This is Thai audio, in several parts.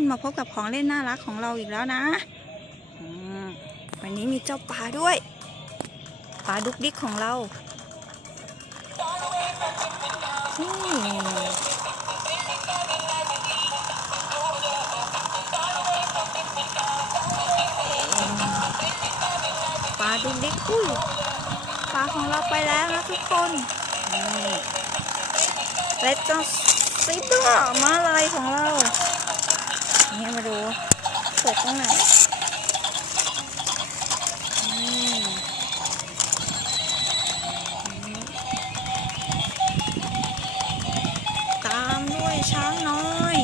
คนมาพบกับของเล่นน่ารักของเราอีกแล้วนะอืมวันนี้มีเจ้าปลาด้วย ปลาดุกดิกของเรา นี่ปลาดุกดิกอุ้ยปลาของเราไปแล้วนะทุกคนนี่และเจ้าซิบล่ามาลายของเรานี่มาดู เปิดตรงไหนตามด้วยช้างน้อย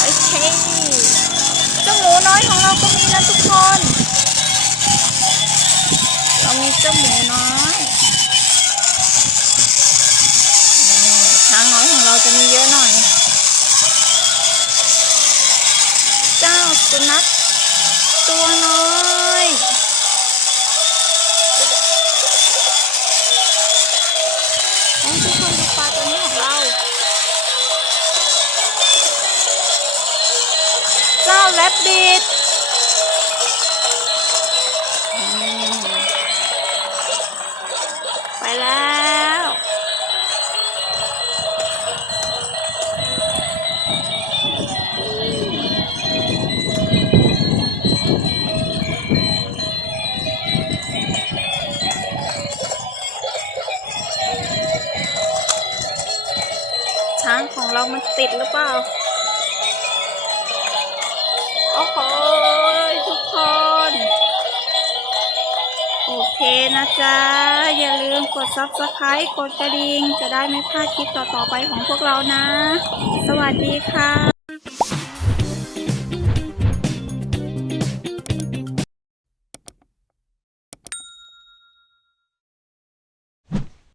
โอเคเจ้าหมูน้อยของเราก็มีนะทุกคน เรามีเจ้าหมูน้อย เราจะมีเยอะหน่อย เจ้าสุนัขตัวน้อยทุกคนดูปลาตัวนี้ของเรา เจ้าแรบบิทไปแล้ว ของเรามันติดหรือเปล่า โอ้โหทุกคน โอเคนะจ๊ะ อย่าลืมกด subscribe กดกระดิ่ง จะได้ไม่พลาดคลิปต่อๆไปของพวกเรานะ สวัสดีค่ะ